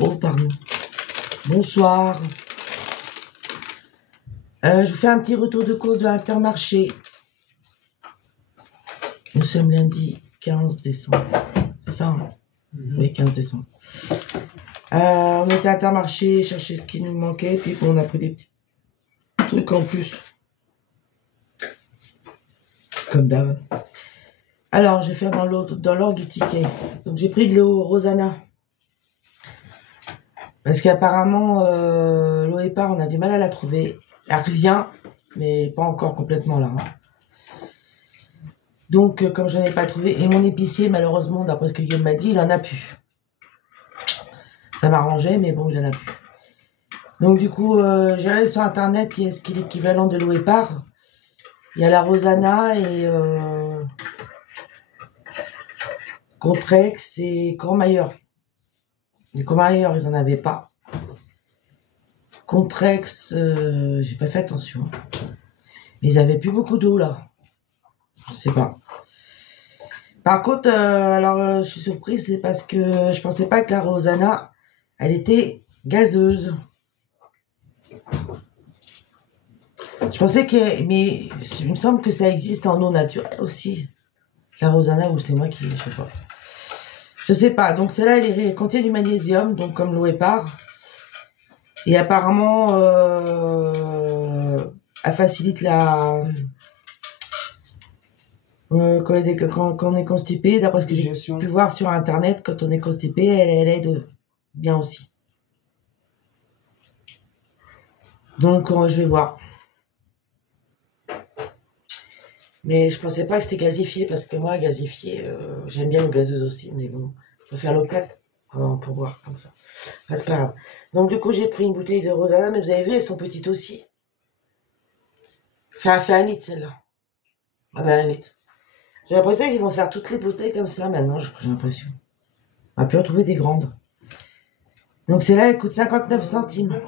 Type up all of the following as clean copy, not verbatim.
Oh, pardon. Bonsoir. Je vous fais un petit retour de course de Intermarché. Nous sommes lundi 15 décembre. C'est ça, hein? Oui, 15 décembre. On était à Intermarché, chercher ce qui nous manquait, puis on a pris des petits trucs en plus. Comme d'hab. Alors, je vais faire dans l'ordre du ticket. Donc, j'ai pris de l'eau Rosanna. Parce qu'apparemment, l'eau épar, on a du mal à la trouver. Elle revient, mais pas encore complètement là. Hein. Donc, comme je n'en ai pas trouvé, et mon épicier, malheureusement, d'après ce que Guillaume m'a dit, il en a plus. Ça m'arrangeait, mais bon, il en a plus. Donc, du coup, j'ai regardé sur Internet qui est l'équivalent de l'eau épar. Il y a la Rosanna et Contrex et Courmayeur. Les Courmayeur, ils en avaient pas. Contrex, j'ai pas fait attention. Mais ils avaient plus beaucoup d'eau là. Je sais pas. Par contre, alors je suis surprise, c'est parce que je pensais pas que la Rosanna, elle était gazeuse. Je pensais que, mais il me semble que ça existe en eau naturelle aussi. La Rosanna, ou c'est moi qui, je sais pas. Je sais pas. Donc celle-là, elle contient du magnésium, donc comme l'eau épar. Et apparemment, elle facilite la quand on est constipé. D'après ce que j'ai pu voir sur Internet, quand on est constipé, elle aide bien aussi. Donc je vais voir. Mais je pensais pas que c'était gazifié, parce que moi, gazifié, j'aime bien l'eau gazeuse aussi, mais bon, je vais faire l'eau plate pour voir comme ça. Enfin, c'est pas grave. Donc du coup, j'ai pris une bouteille de Rosanna, mais vous avez vu, elles sont petites aussi. Enfin, elle fait 1 litre celle-là. Ah ben 1 litre. J'ai l'impression qu'ils vont faire toutes les bouteilles comme ça maintenant, j'ai l'impression. On va plus retrouver des grandes. Donc celle-là, elle coûte 59 centimes.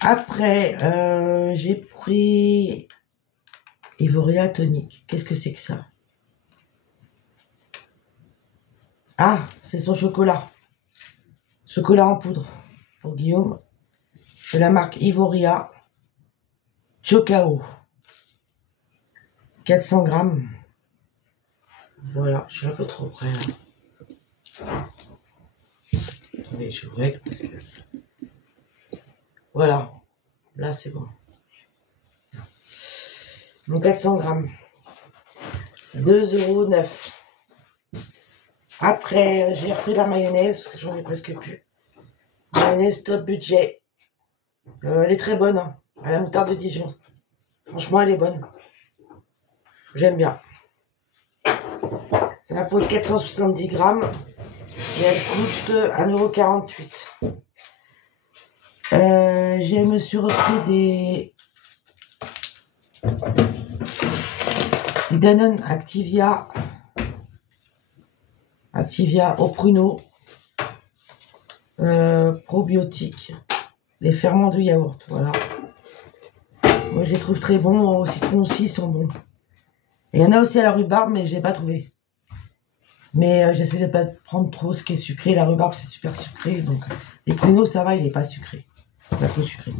Après, j'ai pris Evoria tonique. Qu'est-ce que c'est que ça? Ah, c'est son chocolat. Chocolat en poudre pour Guillaume. De la marque Evoria Chocao. 400 grammes. Voilà, je suis un peu trop près là. Attendez, je vous règle parce que... Voilà, là c'est bon. Donc 400 grammes. 2,09 €. Après, j'ai repris la mayonnaise, parce que j'en ai presque plus. Mayonnaise top budget. Elle est très bonne, hein, à la moutarde de Dijon. Franchement, elle est bonne. J'aime bien. C'est un pot de 470 grammes. Et elle coûte 1,48 €. Je me suis repris des Danone Activia au pruneau probiotiques, les ferments du yaourt, voilà. Moi je les trouve très bons, au citron aussi ils sont bons. Et il y en a aussi à la rhubarbe, mais j'ai pas trouvé. Mais j'essaie de pas prendre trop ce qui est sucré. La rhubarbe c'est super sucré, donc les pruneaux ça va, il est pas sucré, pas trop sucré.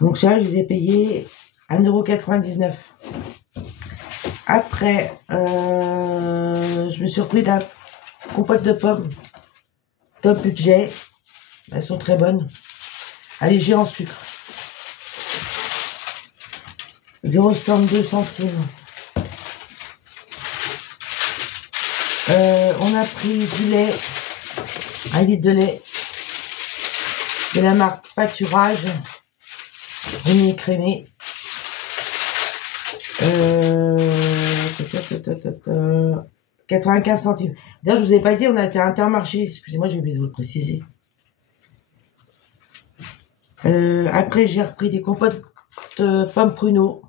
Donc ça je les ai payés 1,99 €. Après, je me suis repris de la compote de pommes top budget. Elles sont très bonnes. Allégées en sucre. 0,62 centimes. On a pris du lait. 1 litre de lait. De la marque Pâturage. Demi-écrémé. 95 centimes. D'ailleurs, je vous ai pas dit, on a été à Intermarché. Excusez-moi, j'ai oublié de vous le préciser. Après, j'ai repris des compotes de pommes pruneaux.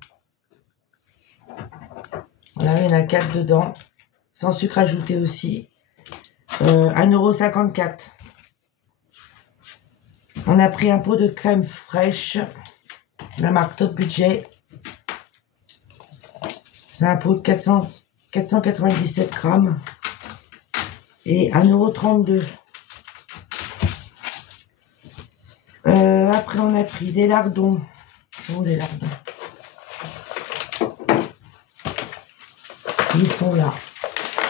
Voilà, il y en a 4 dedans. Sans sucre ajouté aussi. 1,54 €. On a pris un pot de crème fraîche. La marque Top Budget. C'est un pot de 400 497 grammes. Et 1,32 €. Après, on a pris des lardons. Où les lardons? Ils sont là.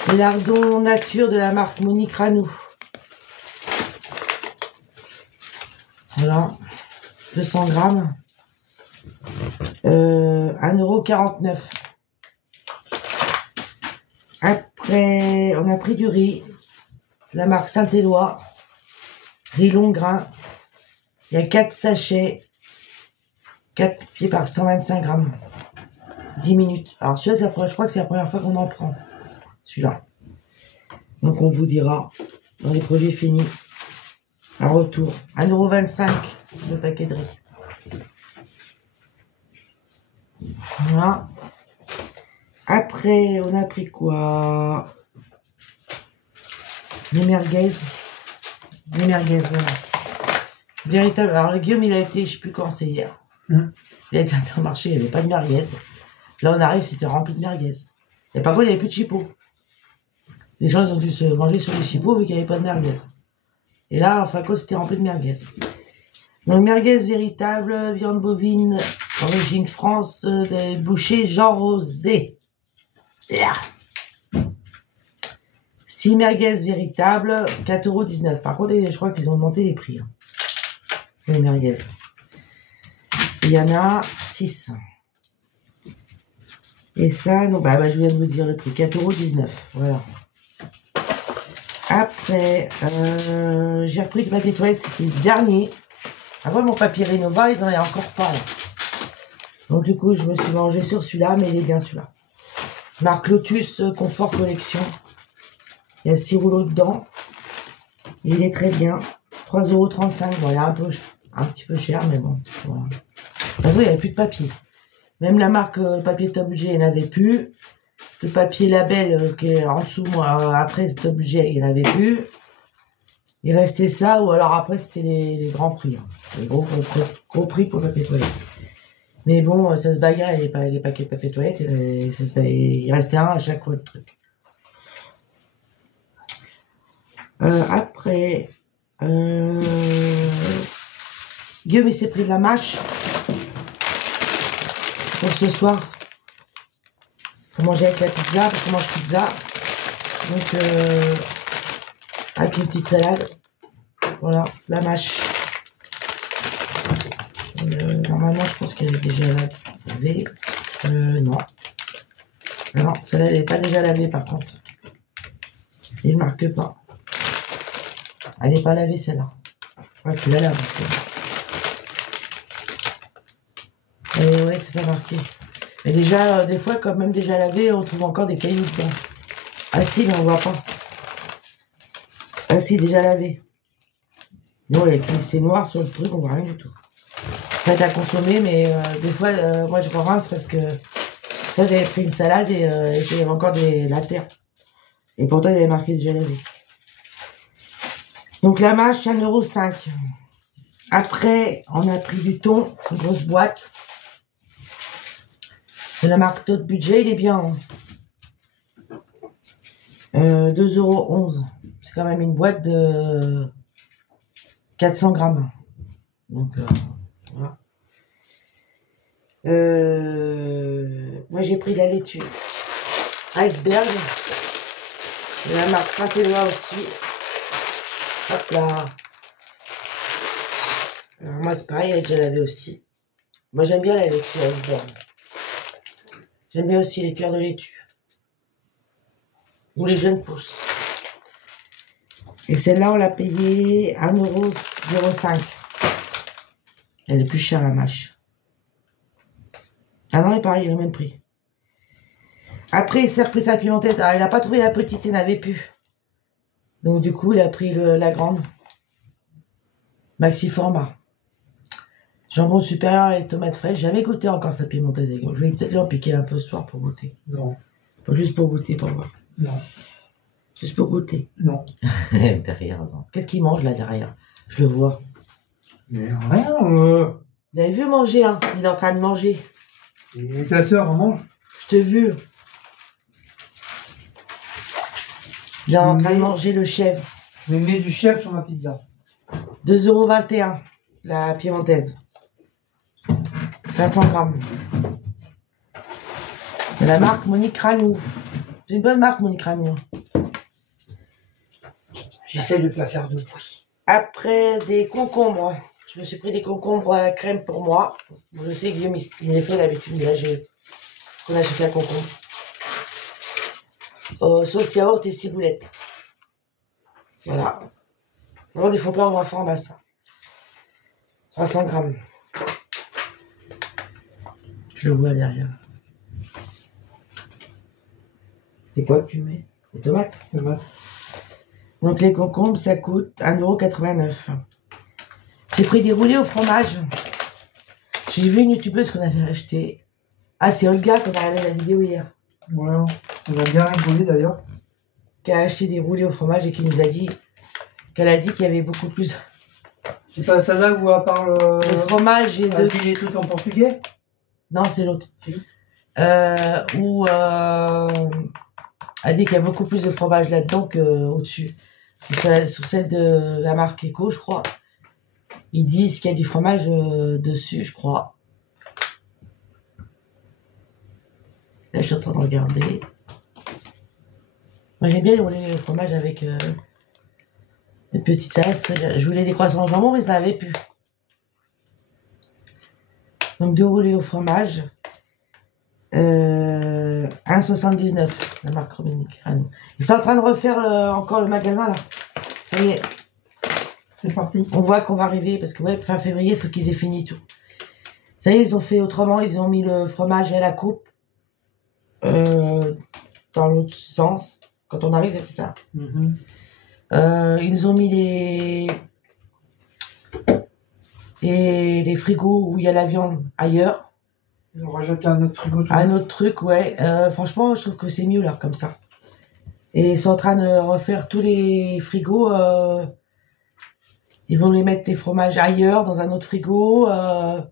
Les lardons nature de la marque Monique Ranou. Voilà. 200 grammes. 1,49 €. Après, on a pris du riz. La marque Saint-Éloi. Riz long grain. Il y a 4 sachets. 4 pieds par 125 grammes. 10 minutes. Alors celui-là, je crois que c'est la première fois qu'on en prend. Celui-là. Donc on vous dira dans les produits finis. Un retour. 1,25 € le paquet de riz. Voilà. Après, on a pris quoi? Les merguez. Les merguez, voilà. Véritable. Alors, le Guillaume, il a été, je sais plus quand, c'est hier. Il a été à Intermarché, il n'y avait pas de merguez. Là, on arrive, c'était rempli de merguez. Et par contre, il n'y avait plus de chipots. Les gens, ils ont dû se manger sur les chipots vu qu'il n'y avait pas de merguez. Et là, en fin de compte, c'était rempli de merguez. Donc, merguez véritable, viande bovine, origine France, des bouchers Jean Rosé. Yeah. 6 merguez véritables, 4,19 €. Par contre, je crois qu'ils ont augmenté les prix. Les merguez. Il y en a 6. Et ça, non, bah, je viens de vous dire le prix, 4,19 €. Voilà. Après, j'ai repris le papier toilette, c'était le dernier. Après, mon papier Rénova, il n'en est encore pas là. Donc, du coup, je me suis mangé sur celui-là, mais il est bien celui-là. Marque Lotus Confort Collection. Il y a 6 rouleaux dedans. Il est très bien. 3,35 €. Bon, il est un petit peu cher, mais bon. Voilà. De toute façon, il n'y avait plus de papier. Même la marque papier Top Budget, il n'y en avait plus. Le papier Label qui est en dessous, moi, après Top Budget, il n'y en avait plus. Il restait ça, ou alors après, c'était les grands prix. Hein. Les gros prix pour le papier toilette. Mais bon, ça se bagarre, les paquets de papier toilette, il restait un à chaque fois de truc. Après, Guillaume, il s'est pris de la mâche pour ce soir. Pour manger avec la pizza, parce qu'on mange pizza. Donc, avec une petite salade. Voilà, la mâche. Normalement, je pense qu'elle est déjà lavée. Non. Non, celle-là, elle n'est pas déjà lavée, par contre. Il ne marque pas. Elle n'est pas lavée, celle-là. Ouais, tu la laves. Ouais, c'est pas marqué. Mais déjà, des fois, quand même déjà lavée, on trouve encore des cailloux dedans. Ah si, mais on voit pas. Ah si, déjà lavé. Non, il y a écrit c'est noir sur le truc, on voit rien du tout. Prête à consommer, mais des fois, moi je rince parce que là j'avais pris une salade et il y avait encore la terre. Et pourtant il y avait marqué déjà lavé. Donc la mâche, 1,05 €. Après, on a pris du thon, une grosse boîte. De la marque Top Budget, il est bien. Hein. 2,11 €. C'est quand même une boîte de 400 grammes. Donc, voilà. Moi, j'ai pris la laitue Iceberg. De la marque Saint-Éloi aussi. Hop là. Alors, moi, c'est pareil, elle est déjà lavée aussi. Moi, j'aime bien la laitue Iceberg. J'aime bien aussi les cœurs de laitue. Ou les jeunes pousses. Et celle-là, on l'a payée 1,05 €. Elle est plus chère, la mâche. Ah non, il est pareil, il est au même prix. Après, il s'est repris sa pimenteuse. Alors, il n'a pas trouvé la petite, il n'avait plus. Donc, du coup, il a pris la grande. Maxi format. Jambon supérieur et tomates fraîches. J'ai jamais goûté encore sa pimenteuse. Je vais peut-être lui en piquer un peu ce soir pour goûter. Non. Juste pour goûter, pour voir. Non. Juste pour goûter. Non. Derrière, qu'est-ce qu'il mange là derrière? Je le vois. Mais rien. Vous avez vu manger, hein? Il est en train de manger. Et ta soeur en mange? Je t'ai vu. Il est en train de manger le chèvre. Je vais mettre du chèvre sur ma pizza. 2,21 €, la piémontaise. 500 grammes. De la marque Monique Ranou. C'est une bonne marque, Monique Ranou. J'essaie de ne pas faire de bruit. Après, des concombres. Je me suis pris des concombres à la crème pour moi. Je sais que Guillaume, il les fait d'habitude, mais là, on achète la concombre. Sauce yaourt et ciboulette. Voilà. Vraiment des faux plats en grand format, ça. 300 grammes. Je le vois derrière. C'est quoi que tu mets? Des tomates? Tomates. Donc les concombres, ça coûte 1,89 €. J'ai pris des roulés au fromage. J'ai vu une youtubeuse qu'on avait acheté. Ah, c'est Olga qu'on a regardé la vidéo hier. Ouais, on a bien rigolé d'ailleurs. Qui a acheté des roulés au fromage et qui nous a dit qu'elle a dit qu'il y avait beaucoup plus. C'est pas celle-là où elle parle. Le fromage et Elle de. dit des trucs en portugais? Non, c'est l'autre. Si. Où elle dit qu'il y a beaucoup plus de fromage là-dedans qu'au-dessus. Sur celle de la marque Eco, je crois. Ils disent qu'il y a du fromage dessus, je crois. Là, je suis en train de regarder. Moi, j'aime bien les roulés au fromage avec des petites salades. Je voulais des croissants au jambon, mais ça n'avait plus. Donc, 2 roulés au fromage. 1,79 €, la marque Monique Ranou. Ils sont en train de refaire encore le magasin, là. Ça y est. C'est parti. On voit qu'on va arriver, parce que ouais, fin février, il faut qu'ils aient fini tout. Ça y est, ils ont fait autrement. Ils ont mis le fromage à la coupe. Dans l'autre sens. Quand on arrive, c'est ça. Ils ont mis les frigos où il y a la viande ailleurs. Ils ont rajouté un autre frigo. Un autre truc, ouais. Franchement, je trouve que c'est mieux là, comme ça. Et ils sont en train de refaire tous les frigos. Ils vont les mettre les fromages ailleurs, dans un autre frigo. Ils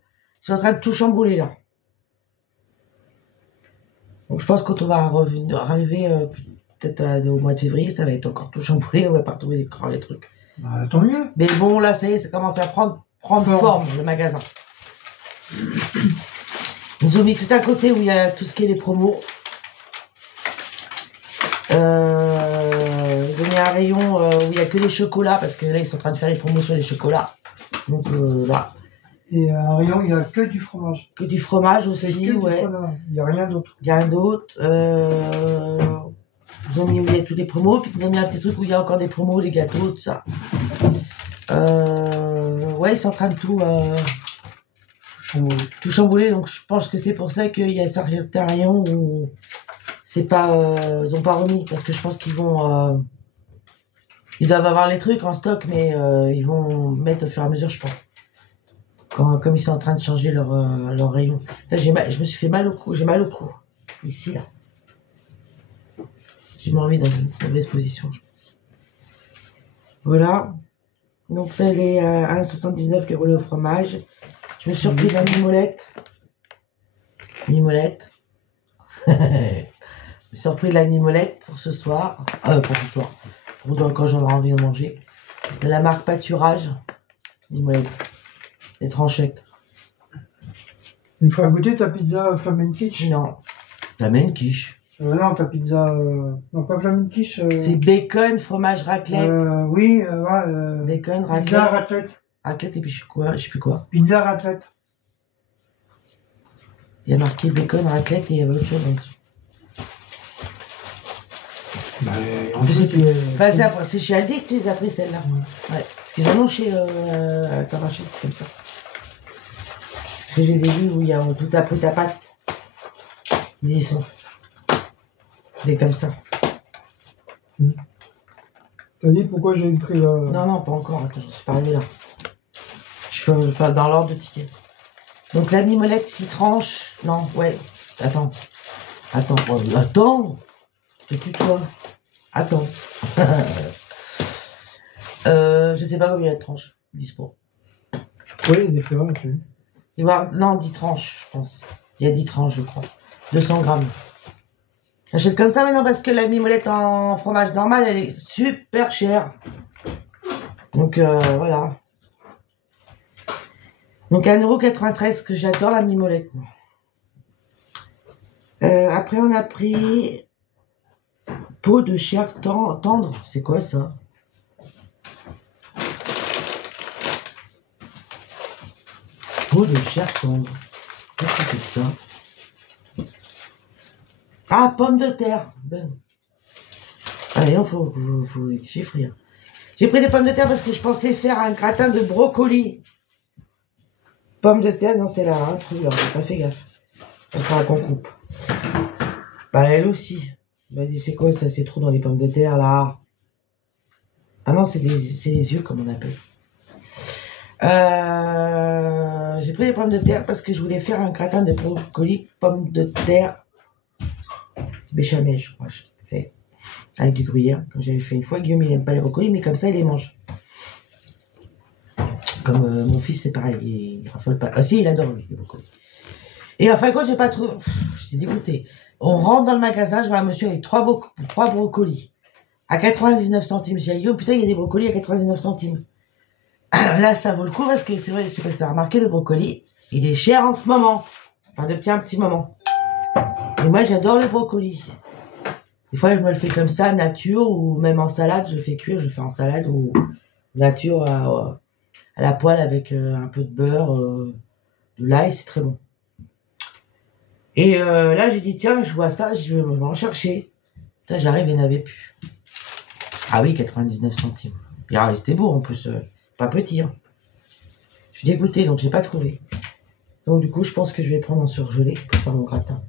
sont en train de tout chambouler là. Donc je pense que quand on va arriver peut-être au mois de février, ça va être encore tout chamboulé. On va pas retrouver encore les trucs. Bah, tant mieux. Mais bon, là, ça y est, ça commence à prendre forme, le magasin. Ils ont mis tout à côté où il y a tout ce qui est les promos. Ils ont mis un rayon où il n'y a que les chocolats, parce que là, ils sont en train de faire les promos sur les chocolats. Donc là. Et un rayon, il n'y a que du fromage. Que du fromage C'est aussi, que ouais. du fromage. Il n'y a rien d'autre. Il y a un d'autre. Ils ont mis où il y a tous les promos, puis ils ont mis un petit truc où il y a encore des promos, les gâteaux, tout ça. Ouais, ils sont en train de tout chambouler, donc je pense que c'est pour ça qu'il y a certains rayons où c'est pas, ils ont pas remis, parce que je pense qu'ils vont, ils doivent avoir les trucs en stock, mais ils vont mettre au fur et à mesure, je pense. Comme ils sont en train de changer leur rayon. Je me suis fait mal au cou, j'ai mal au cou, ici, là. J'ai mis envie dans une mauvaise position, je pense. Voilà. Donc ça, il est à 1,79 € les roulés au fromage. Je me suis repris de la mimolette. Mimolette. Je me suis repris de la mimolette pour ce soir. Pour quand j'aurai envie de manger. De la marque Pâturage. Mimolette. Des tranchettes. Il faut goûter ta pizza flamenquiche. Non. La même quiche. Non, ta pizza... Non, pas flamenquiche. C'est bacon, fromage, raclette. Oui, ouais. Bacon, raclette. Pizza raclette. Raclette et puis je sais plus quoi. Pizza raclette. Il y a marqué bacon, raclette et il y avait autre chose en dessous. Bah, En plus, c'est chez Aldi que tu les as pris celles-là. Ouais. Parce qu'ils en ont chez Caraché, c'est comme ça. Parce que je les ai vus où il y a tout à pris ta pâte. Ils y sont. C'est comme ça. T'as dit pourquoi j'ai pris la... Non, pas encore. Attends, je suis pas arrivé là. Je fais dans l'ordre de ticket. Donc la mimolette 6 tranches. Non, ouais. Attends. Je tutoie. Attends. Je sais pas combien il y a de tranches. Dispo. Oui, des fleurs, ok. Non, 10 tranches, je pense. Il y a 10 tranches, je crois. 200 grammes. J'achète comme ça maintenant parce que la mimolette en fromage normal, elle est super chère. Donc voilà. Donc 1,93 €, que j'adore la mimolette. Après on a pris peau de chair tendre. C'est quoi ça? Peau de chair tendre. Qu'est-ce que c'est que ça? Ah, pomme de terre. Allez, il faut chiffrer. J'ai pris des pommes de terre parce que je pensais faire un gratin de brocoli. Pommes de terre, non, c'est là, un trou là, j'ai pas fait gaffe. Il faudra qu'on coupe. Bah, elle aussi. Vas-y, c'est quoi ça, ces trous dans les pommes de terre là? Ah non, c'est les yeux, comme on appelle. J'ai pris des pommes de terre parce que je voulais faire un gratin de brocoli, pommes de terre, béchamel, je crois, je fais avec du gruyère, comme j'avais fait une fois. Guillaume, il n'aime pas les brocolis, mais comme ça, il les mange. Comme mon fils, c'est pareil, il raffole pas. Ah si, il adore les brocolis. Et enfin, quand j'ai pas trouvé, j'étais dégoûtée. On rentre dans le magasin, je vois un monsieur avec trois brocolis à 99 centimes. J'ai dit, oh putain, il y a des brocolis à 99 centimes. Là, ça vaut le coup parce que c'est vrai, je sais pas si tu as remarqué, le brocoli, il est cher en ce moment. Enfin, depuis un petit moment. Et moi, j'adore le brocoli. Des fois, je me le fais comme ça, nature, ou même en salade, je le fais cuire, je le fais en salade, ou nature à la poêle avec un peu de beurre, de l'ail, c'est très bon. Et là, j'ai dit, tiens, je vois ça, je vais en chercher. Putain, j'arrive, il n'y en avait plus. Ah oui, 99 centimes. Et alors, c'était beau en plus, pas petit. Hein. Je suis dégoûtée, donc j'ai pas trouvé. Donc du coup, je pense que je vais prendre en surgelé pour faire mon gratin.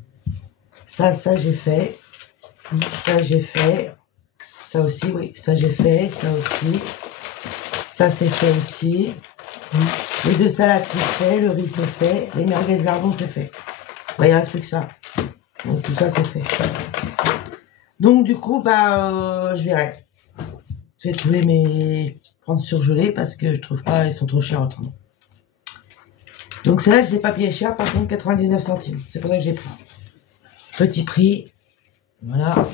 Ça j'ai fait. Ça, j'ai fait. Ça aussi, oui. Ça, j'ai fait. Ça aussi. Ça, c'est fait aussi. Les deux salades, c'est fait. Le riz, c'est fait. Les merguez lardons, c'est fait. Bah, il ne reste plus que ça. Donc, tout ça, c'est fait. Donc, du coup, bah, je verrai. J'ai trouvé mes prendre surgelés parce que je trouve pas, ils sont trop chers autrement. Donc, celle-là, je ne l'ai pas payé cher. Par contre, 99 centimes. C'est pour ça que j'ai pris. Petit prix. Voilà.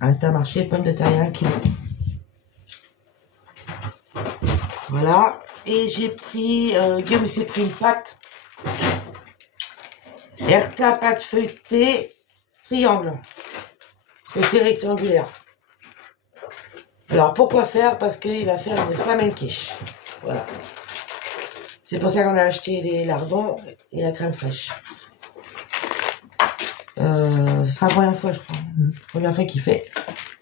Intermarché, pommes de terre, 1 kg. Voilà. Et j'ai pris, Guillaume s'est pris une pâte. Erta pâte feuilletée, triangle. Feuilletée rectangulaire. Alors, pourquoi faire? Parce qu'il va faire une flamenquiche. Voilà. C'est pour ça qu'on a acheté les lardons et la crème fraîche. Ce sera la première fois, je crois. Première fois qu'il fait.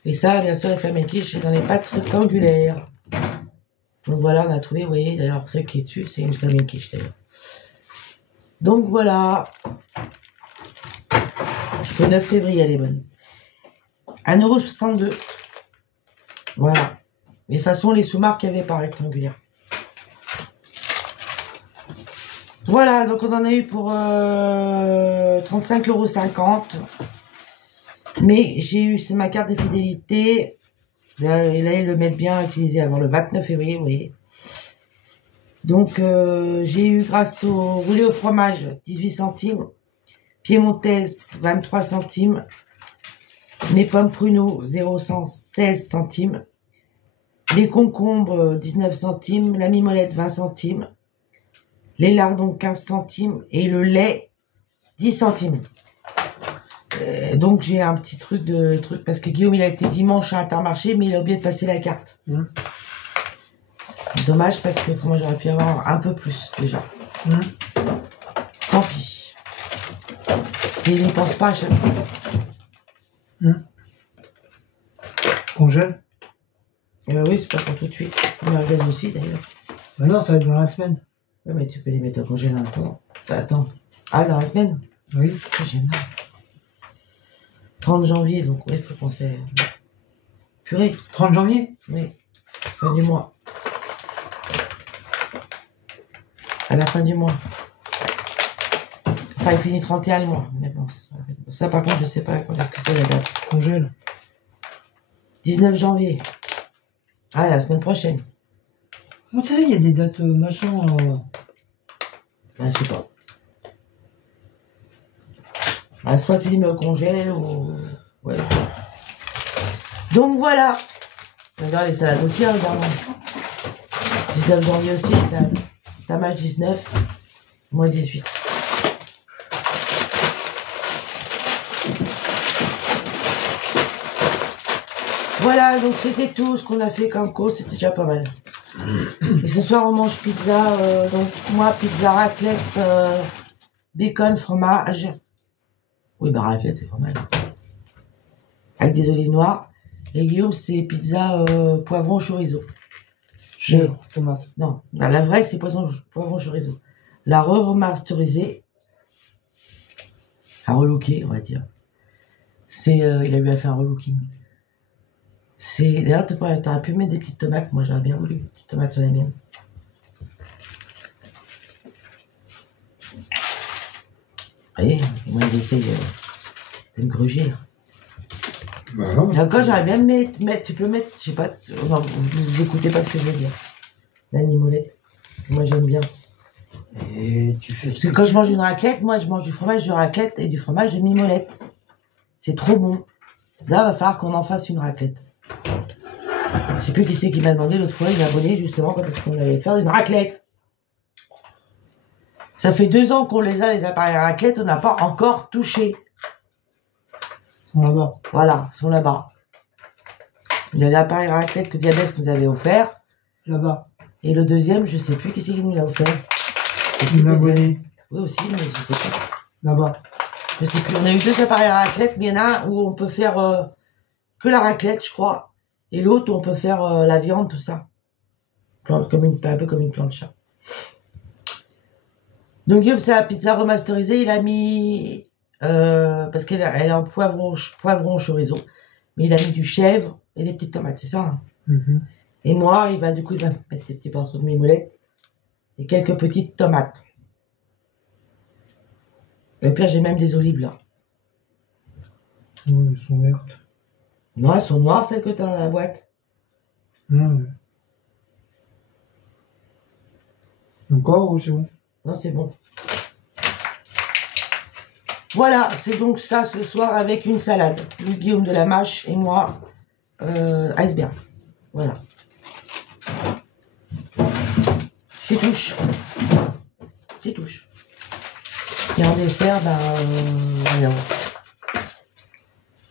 Et ça, bien sûr, les flamenquiches, c'est dans les pâtes rectangulaires. Donc voilà, on a trouvé, vous voyez, d'ailleurs, celle qui est dessus, c'est une flamenquiche, d'ailleurs. Donc voilà. Jusqu'au 9 février, elle est bonne. 1,62 €. Voilà. De toute façon, les sous-marques, il n'y avait pas rectangulaire. Voilà, donc on en a eu pour 35,50 €. Mais j'ai eu, c'est ma carte de fidélité. Là, et là, ils le mettent bien à utiliser avant le 29 février, vous voyez. Donc, j'ai eu grâce au roulé au fromage, 18 centimes. Piémontaise, 23 centimes. Mes pommes pruneaux, 0,16 centimes. Les concombres, 19 centimes. La mimolette, 20 centimes. Les lardons, 15 centimes. Et le lait, 10 centimes. Donc j'ai un petit truc parce que Guillaume il a été dimanche à Intermarché mais il a oublié de passer la carte. Dommage parce que autrement j'aurais pu avoir un peu plus déjà. Tant pis. Et il n'y pense pas à chaque fois. Congèle? Oui, c'est pas pour tout de suite. Le merguez aussi d'ailleurs. Bah non, ça va être dans la semaine. Oui, mais tu peux les mettre au congèle un temps. Ça attend. Ah, dans la semaine? Oui. J'ai mal. 30 janvier, donc oui, il faut penser. Purée. 30 janvier? Oui. Fin du mois. À la fin du mois. Enfin, il finit 31 le mois. Mais bon, ça par contre, je sais pas quand est-ce que c'est la date. Congèle. 19 janvier. Ah, la semaine prochaine. Vous savez, il y a des dates machin. Ah, je sais pas. Bah, soit tu les mets au congèle ou... Ouais. Donc voilà. Regarde les salades aussi, hein, regarde. 19 janvier aussi, les salades. Tamage 19, moins 18. Voilà, donc c'était tout ce qu'on a fait comme course, c'était déjà pas mal. Et ce soir, on mange pizza, donc moi, pizza raclette, bacon, fromage. Oui, bah raclette, c'est fromage. Avec des olives noires. Et Guillaume, c'est pizza poivron chorizo. Tomate. Non, la vraie, c'est poivron chorizo. La remasterisée, à relooker, on va dire. C'est, il a eu à faire un relooking. C'est, d'ailleurs, t'aurais pu mettre des petites tomates. Moi, j'aurais bien voulu des petites tomates sur la mienne. Vous voyez, moi, j'essaye de me gruger. Voilà. Encore, j'aurais bien mettre, tu peux mettre, je sais pas, non, vous écoutez pas ce que je veux dire. La mimolette. Moi, j'aime bien. Et tu fais Parce que quand je mange une raclette, moi, je mange du fromage de raclette et du fromage de mimolette. C'est trop bon. Là, il va falloir qu'on en fasse une raclette. Je sais plus qui c'est qui m'a demandé l'autre fois, il m'a abonné justement quand est-ce qu'on allait faire une raclette. Ça fait 2 ans qu'on les a, les appareils à raclette, on n'a pas encore touché. Ils sont là-bas. Voilà, ils sont là-bas. Il y a l'appareil à raclette que Diabès nous avait offert. Là-bas. Et le deuxième, je sais plus qui c'est qui nous l'a offert. Une abonnée. Oui aussi, mais je sais pas. Là-bas. Je sais plus. On a eu 2 appareils à raclette, mais il y en a un où on peut faire que la raclette, je crois. Et l'autre où on peut faire la viande, tout ça. Un peu comme une plancha. Donc Guillaume, c'est la pizza remasterisée. Il a mis... parce qu'elle est en poivron chorizo. Mais il a mis du chèvre et des petites tomates, c'est ça hein. Et moi, il va mettre des petits morceaux de mimolette et quelques petites tomates. Et puis là, j'ai même des olives là. Non, elles sont vertes. Non, elles sont noires, celles que tu as dans la boîte. Non, mais... Encore ou c'est bon? Non, c'est bon. Voilà, c'est donc ça ce soir avec une salade. Lui, Guillaume de la Mâche et moi, iceberg. Voilà. J'y touche. J'y touche. Et en dessert, rien.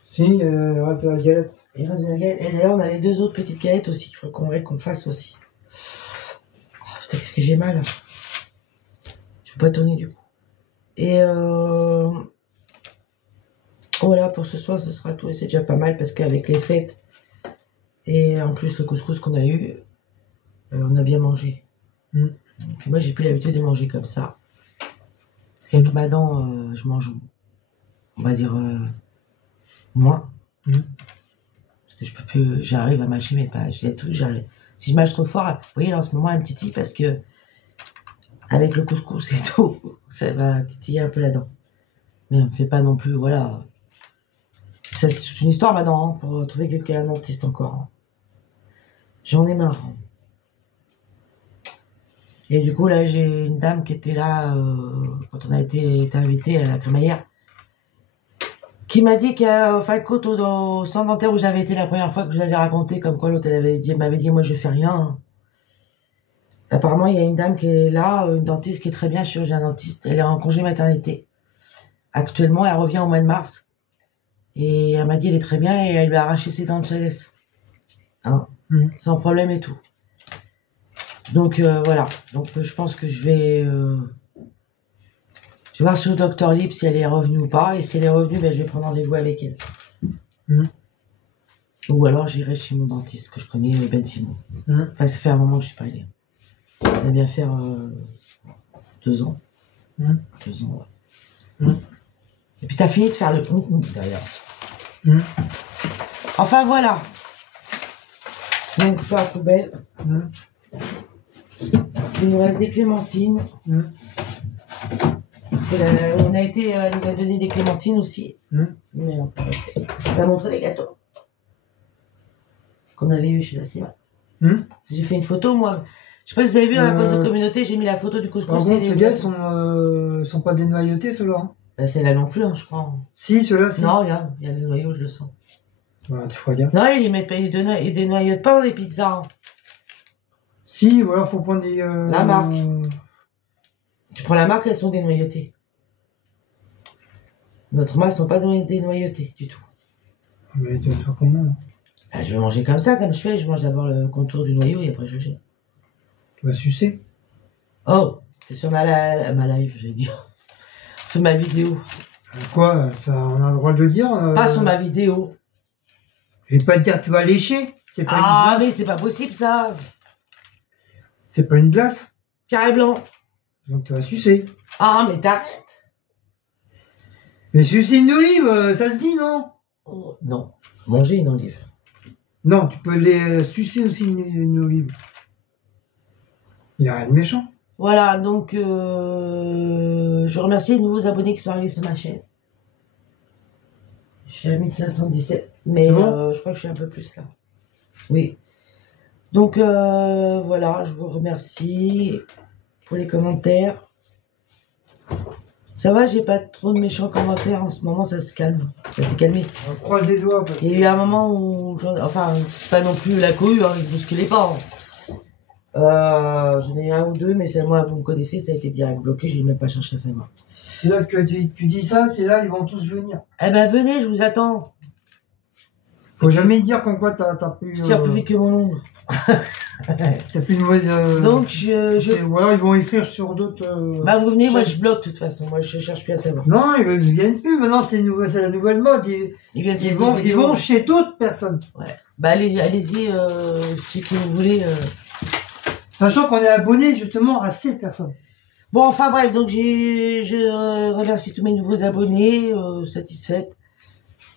Si, il reste la galette. Il reste de la galette. Et d'ailleurs, on a les 2 autres petites galettes aussi qu'il faut qu'on fasse aussi. Oh, putain, qu'est-ce que j'ai mal. Je peux pas tourner du coup. Et voilà, pour ce soir, ce sera tout. Et c'est déjà pas mal parce qu'avec les fêtes et en plus le couscous qu'on a eu, on a bien mangé. Puis moi, j'ai plus l'habitude de manger comme ça. Parce qu'avec ma dent, je mange, on va dire, moins. Parce que je peux plus, j'arrive à mâcher mes pages. Il y a des trucs, j'arrive. Si je mâche trop fort, vous voyez, là, en ce moment, elle me titille parce que avec le couscous et tout, ça va titiller un peu la dent. Mais on me fait pas non plus, voilà. C'est une histoire maintenant, hein, pour trouver quelqu'un, un dentiste encore. Hein. J'en ai marre. Hein. Et du coup, là, j'ai une dame qui était là quand on a été invité à la crémaillère, qui m'a dit qu'au fin de compte, au centre dentaire où j'avais été la première fois que je vous avais raconté, comme quoi l'autre m'avait dit, moi je fais rien. Apparemment, il y a une dame qui est là, une dentiste qui est très bien, chirurgien dentiste. Elle est en congé maternité. Actuellement, elle revient au mois de mars. Et elle m'a dit, elle est très bien, et elle lui a arraché ses dents de sagesse. Hein, sans problème et tout. Donc, voilà. Donc, je pense que je vais voir sur le Dr Lip si elle est revenue ou pas. Et si elle est revenue, ben, je vais prendre rendez-vous avec elle. Ou alors, j'irai chez mon dentiste que je connais, Ben Simon. Enfin, ça fait un moment que je suis pas allée. Ça va bien faire 2 ans. 2 ans, ouais. Et puis, t'as fini de faire le d'ailleurs. Enfin, voilà. Donc, ça, à poubelle. Il nous reste des clémentines. On a été, elle nous a donné des clémentines aussi. Mais on va montrer les gâteaux qu'on avait eu chez la Cima. J'ai fait une photo, moi. Je sais pas si vous avez vu dans la poste de communauté, j'ai mis la photo du couscous. Par contre, les gars, sont pas dénoyautés, ceux-là. Ben, c'est là non plus, hein, je crois. Si, ceux-là, si. Non, regarde, il y a le noyau, je le sens. Voilà, tu feras gaffe. Non, ils dénoyotent pas dans les pizzas. Hein. Si, voilà, faut prendre des... La marque. Tu prends la marque, elles sont dénoyautées. Notre masse sont pas dénoyautées du tout. Mais tu vas faire comment, là? Ben, je vais manger comme ça, comme je fais. Je mange d'abord le contour du noyau et après je jette. Tu vas sucer. Oh, c'est sur ma live, j'allais dire. Sur ma vidéo. Quoi, ça, on a le droit de le dire Pas sur ma vidéo. Je vais pas te dire tu vas lécher. C'est pas Ah, une mais glace. c'est pas possible ça. C'est pas une glace. Carré blanc. Donc tu vas sucer. Ah, mais t'arrêtes. Mais sucer une olive, ça se dit, non? Oh, non. Manger une olive. Non, tu peux les sucer aussi une olive. Il n'y a rien de méchant. Voilà, donc je remercie les nouveaux abonnés qui sont arrivés sur ma chaîne. Je suis à 1517, mais bon je crois que je suis un peu plus là. Oui. Donc voilà, je vous remercie pour les commentaires. Ça va, j'ai pas trop de méchants commentaires en ce moment, ça se calme. Ça s'est calmé. On croise les doigts. Parce que... Il y a eu un moment où, enfin, c'est pas non plus la cohue, hein, ils se bousculaient pas. Hein. J'en ai un ou deux, mais c'est moi, vous me connaissez, ça a été direct bloqué, j'ai même pas cherché à savoir. C'est là que tu dis ça, c'est là ils vont tous venir. Eh ben venez, je vous attends. Faut jamais dire comme quoi t'as plus... Je tire plus vite que mon ombre. T'as plus une mauvaise... Donc Ou alors ils vont écrire sur d'autres... Bah vous venez, moi je bloque de toute façon, moi je cherche plus à savoir. Non, ils viennent plus, maintenant c'est la nouvelle mode. Ils vont chez d'autres personnes. Ouais. Bah allez-y, chez qui vous voulez. Sachant qu'on est abonné justement à ces personnes. Bon, enfin bref, donc je remercie tous mes nouveaux abonnés, satisfaite.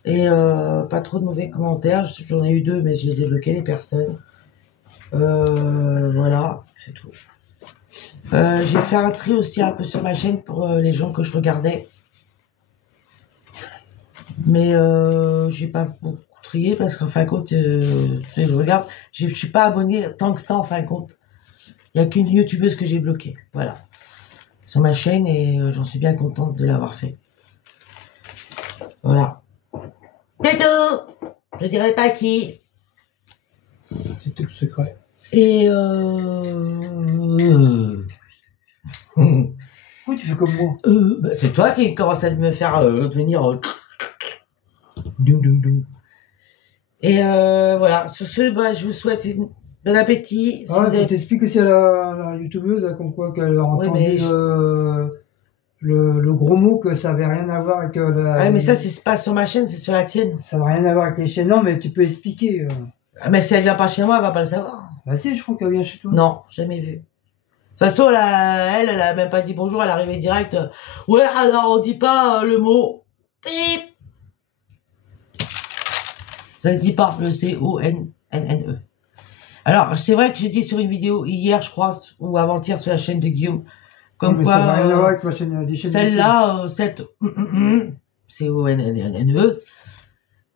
Et pas trop de mauvais commentaires, j'en ai eu 2, mais je les ai bloqués, les personnes. Voilà, c'est tout. J'ai fait un tri aussi un peu sur ma chaîne pour les gens que je regardais. Mais j'ai pas beaucoup trié parce qu'en fin de compte, je regarde, je suis pas abonné tant que ça en fin de compte. Il n'y a qu'une youtubeuse que j'ai bloquée, voilà. Sur ma chaîne et j'en suis bien contente de l'avoir fait. Voilà. C'est tout. Je dirais pas qui. C'est tout secret. Et Oui, tu fais comme moi. bah, c'est toi qui commence à me faire devenir et voilà, sur ce, bah, je vous souhaite une bon appétit. Si Ah, vous avez... t'expliques aussi à la youtubeuse là, comme quoi qu'elle a entendu mais le gros mot que ça avait rien à voir avec ouais, mais ça c'est pas sur ma chaîne, c'est sur la tienne. Ça n'a rien à voir avec les chaînes. Non, mais tu peux expliquer. Ah, mais si elle vient pas chez moi, elle va pas le savoir. Bah si, je crois qu'elle vient chez toi. Non, jamais vu. De toute façon, elle a même pas dit bonjour, elle est arrivée direct. Ouais, alors on dit pas le mot pip. Ça se dit pas, le C-O-N-N-N-E. Alors, c'est vrai que j'ai dit sur une vidéo hier, je crois, ou avant-hier sur la chaîne de Guillaume, comme mais quoi, ça n'a rien à voir avec la chaîne, des chaînes. celle-là, cette C-O-N-N-N-E,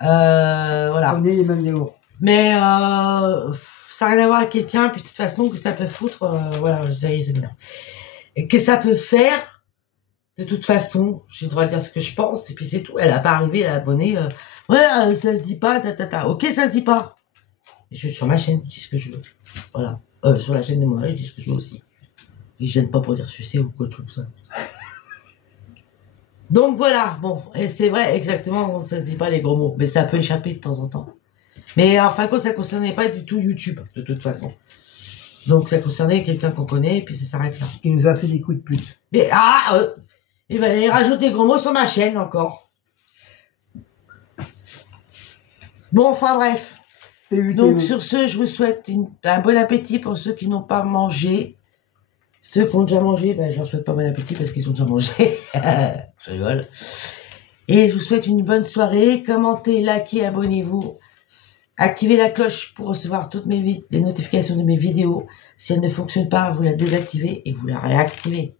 voilà. On est les mêmes yaourts. Mais ça n'a rien à voir avec quelqu'un, puis de toute façon, que ça peut foutre, voilà, ça y est, c'est bien. Et que ça peut faire, de toute façon, j'ai le droit de dire ce que je pense, et puis c'est tout. Elle n'a pas arrivé à abonner, ouais, ça se dit pas, ok, ça se dit pas. Je suis sur ma chaîne, je dis ce que je veux. Voilà. Sur la chaîne de mon mari, je dis ce que je veux aussi. Il ne gêne pas pour dire sucer ou quoi de chose comme ça. Donc voilà, bon, et c'est vrai, exactement, ça se dit pas les gros mots, mais ça peut échapper de temps en temps. Mais en fin de compte, ça concernait pas du tout YouTube, de toute façon. Donc ça concernait quelqu'un qu'on connaît, et puis ça s'arrête là. Qui nous a fait des coups de pute. Mais il va aller rajouter des gros mots sur ma chaîne encore. Bon, enfin bref. Donc sur ce, je vous souhaite un bon appétit pour ceux qui n'ont pas mangé. Ceux qui ont déjà mangé, ben, je leur souhaite pas bon appétit parce qu'ils ont déjà mangé. Je rigole. Et je vous souhaite une bonne soirée. Commentez, likez, abonnez-vous. Activez la cloche pour recevoir toutes les notifications de mes vidéos. Si elles ne fonctionnent pas, vous la désactivez et vous la réactivez.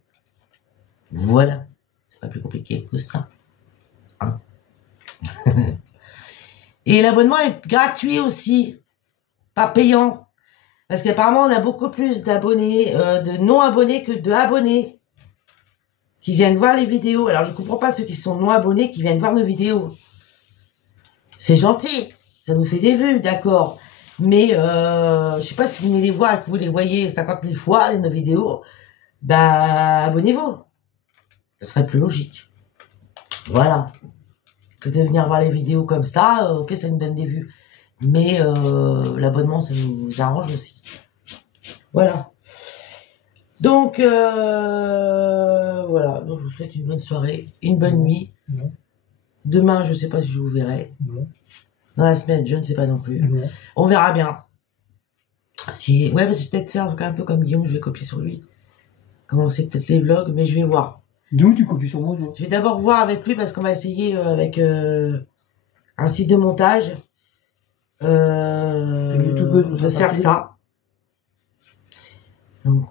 Voilà. C'est pas plus compliqué que ça. Hein. Et l'abonnement est gratuit aussi. Pas payant. Parce qu'apparemment, on a beaucoup plus d'abonnés, de non-abonnés que de abonnés. qui viennent voir les vidéos. Alors, je comprends pas ceux qui sont non abonnés qui viennent voir nos vidéos. C'est gentil, ça nous fait des vues, d'accord. Mais, je sais pas si vous venez les voir et que vous les voyez 50 000 fois, nos vidéos, bah, abonnez-vous. Ce serait plus logique. Voilà. Que de venir voir les vidéos comme ça, ok, ça nous donne des vues. Mais l'abonnement, ça nous arrange aussi. Voilà. Donc, voilà. Donc, je vous souhaite une bonne soirée, une bonne nuit. Non. Demain, je sais pas si je vous verrai. Non. Dans la semaine, je ne sais pas non plus. Non. On verra bien. Si, ouais, bah, je vais peut-être faire un peu comme Guillaume, je vais copier sur lui. Commencer peut-être les vlogs, mais je vais voir. D'où tu copies sur moi, toi? Je vais d'abord voir avec lui parce qu'on va essayer avec un site de montage de faire ça. Donc,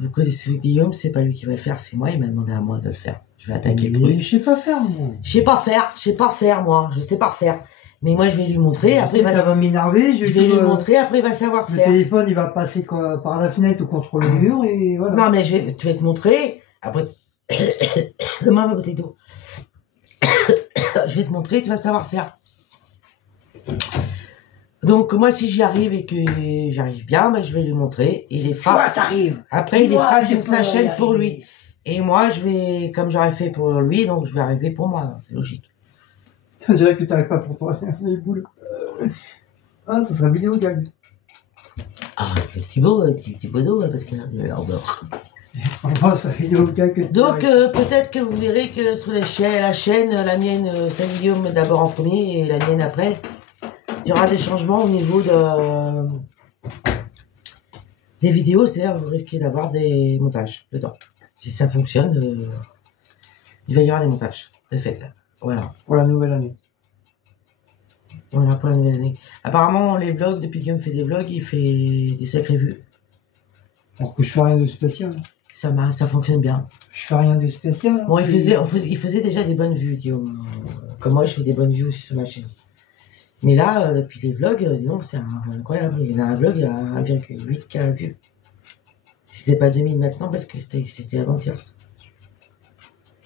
vous connaissez Guillaume, c'est pas lui qui va le faire, c'est moi, il m'a demandé à moi de le faire. Je vais attaquer le truc. Je sais pas faire, moi. Je sais pas faire, moi, je sais pas faire. Mais moi, je vais lui montrer, après, ça va m'énerver. Je vais lui montrer, après, il va savoir le faire. Le téléphone, il va passer par la fenêtre ou contre le mur, et voilà. Non, mais tu vas te montrer, après, ma bouteille d'eau. Je vais te montrer, tu vas savoir faire. Donc, moi, si j'y arrive et que j'arrive bien, bah, je vais lui montrer. Il les fera. T'arrives. Après, il les fera sur sa chaîne pour lui. Et moi, je vais, comme j'aurais fait pour lui, donc je vais arriver pour moi. C'est logique. On dirait que tu n'arrives pas pour toi. Les boules. Ah, ça sera vidéo gag. Ah, le petit Thibaudot, parce qu'il a l'air d'or. Enfin, ça vidéo gag. Donc, peut-être que vous verrez que sur la chaîne, la mienne, c'est Guillaume d'abord en premier et la mienne après. Il y aura des changements au niveau des vidéos, c'est-à-dire vous risquez d'avoir des montages dedans. Si ça fonctionne, il va y avoir des montages, de fait. Voilà. Pour la nouvelle année. Voilà, pour la nouvelle année. Apparemment, les vlogs, depuis qu'il me fait des vlogs, il fait des sacrées vues. Alors que je fais rien de spécial. Ça fonctionne bien. Je fais rien de spécial. Bon, il faisait déjà des bonnes vues, Guillaume. Comme moi, je fais des bonnes vues aussi sur ma chaîne. Mais là, depuis les vlogs, non, c'est incroyable. Il y en a un vlog à 1,8K vues. Si c'est pas 2000 maintenant, parce que c'était avant-hier.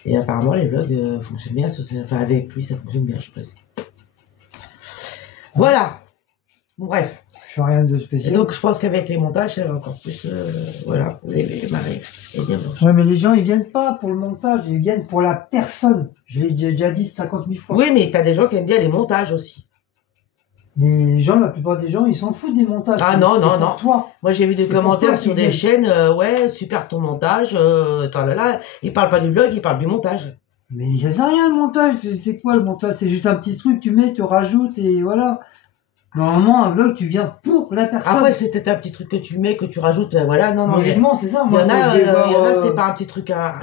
Et apparemment, les vlogs fonctionnent bien. Enfin, avec lui, ça fonctionne bien, je sais pas. Voilà. Bon, bref. Je fais rien de spécial. Et donc, je pense qu'avec les montages, ça va encore plus. Voilà, vous avez marrer. Et bien blanche. Ouais, mais les gens, ils viennent pas pour le montage, ils viennent pour la personne. Je l'ai déjà dit 50 000 fois. Oui, mais t'as des gens qui aiment bien les montages aussi. Les gens, la plupart des gens, ils s'en foutent des montages. Ah non, non, non. Toi. Moi, j'ai vu des commentaires sur des chaînes, ouais, super ton montage, là. Ils parlent pas du vlog, ils parlent du montage. Mais ça sert à rien le montage. C'est quoi le montage? C'est juste un petit truc, tu mets, tu rajoutes et voilà. Normalement, un vlog, tu viens pour la personne. Après, c'était un petit truc que tu mets, que tu rajoutes, voilà. Non, non. Logiquement, c'est ça. Il y en a, c'est pas un petit truc